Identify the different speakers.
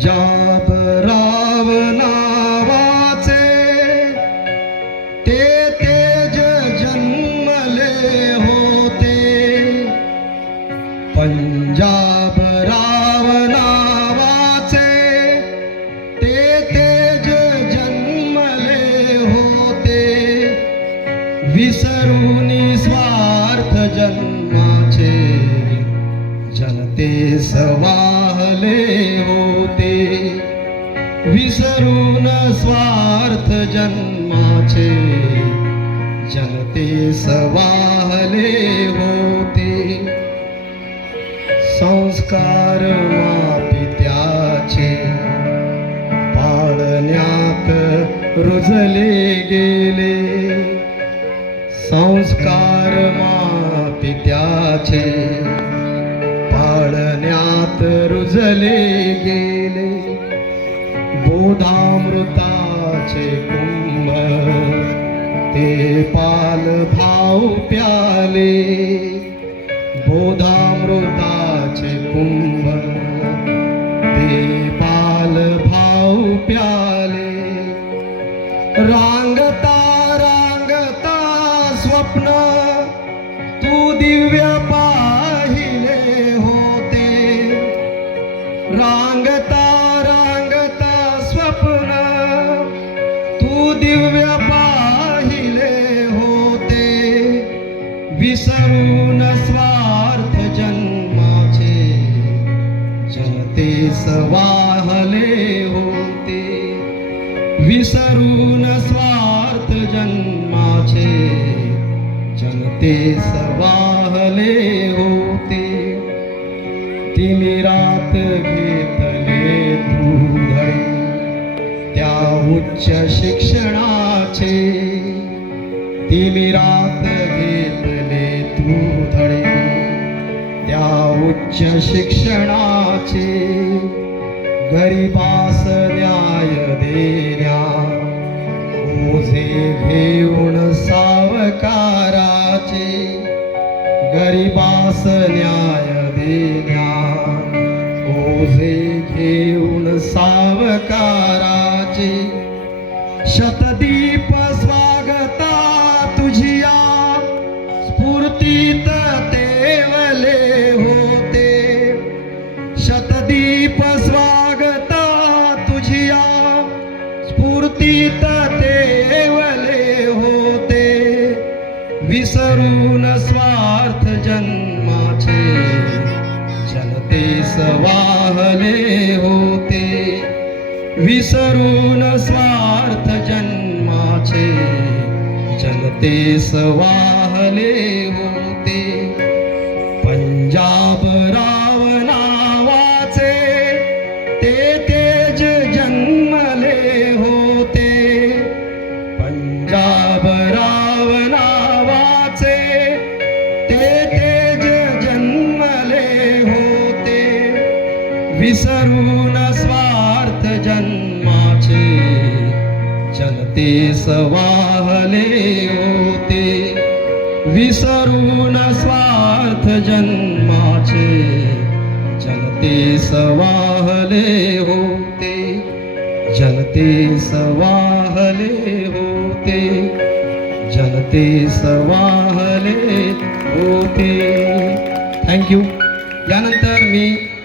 Speaker 1: जाबराव नावाचे ते तेज जन्मले होते. पंजाबराव नावाचे ते तेज जन्मले होते. विसरून स्वार्थ जन्माचे जनते सवाहले होते. विसरून स्वार्थ जन्माचे जनते सवाहले होते. संस्कार मापित्याचे पाळण्यात रुजले गेले. संस्कार मापित्याचे पाळण्यात रुजले गेले. बोधामृताचे कुंभ ते पाल भाव प्याले. बोधामृताचे कुंभ ते पाल भाव प्याले. रांगता रांगता स्वप्न तू दिव्य दिव्य पाहिले होते. विसरून स्वार्थ जन्माचे. जनते सवाहले होते. विसरून स्वार्थ जन्माचे. जनते सवाहले होते. तिने रात घे उच्च शिक्षणाचे तिमिरात घेतले तू धडे. त्या उच्च शिक्षणाचे गरिबास न्याय देण्या. ओझे घेऊन सावकाराचे गरिबास न्याय देण्या. ओझे घेऊन सावकार शतदीप स्वागता तुझिया स्फूर्तीत तेवले होते. शतदीप स्वागता तुझिया स्फूर्तीत तेवले होते. विसरून स्वार्थ जन्माचे. जनते सवाहले होते. विसरून स्वार्थ जन्माचे जनते सवाहले होते. पंजाब राव नावाचे ते तेज जन्मले होते. पंजाब राव नावाचे ते तेज जन्मले होते. विसरून सात जन्माचे जनते सवाहले होते. विसरून स्वार्थ जन्माचे जनते सवाहले होते. जनते सवाहले होते. जनते सवाहले होते. थँक्यू यानंतर मी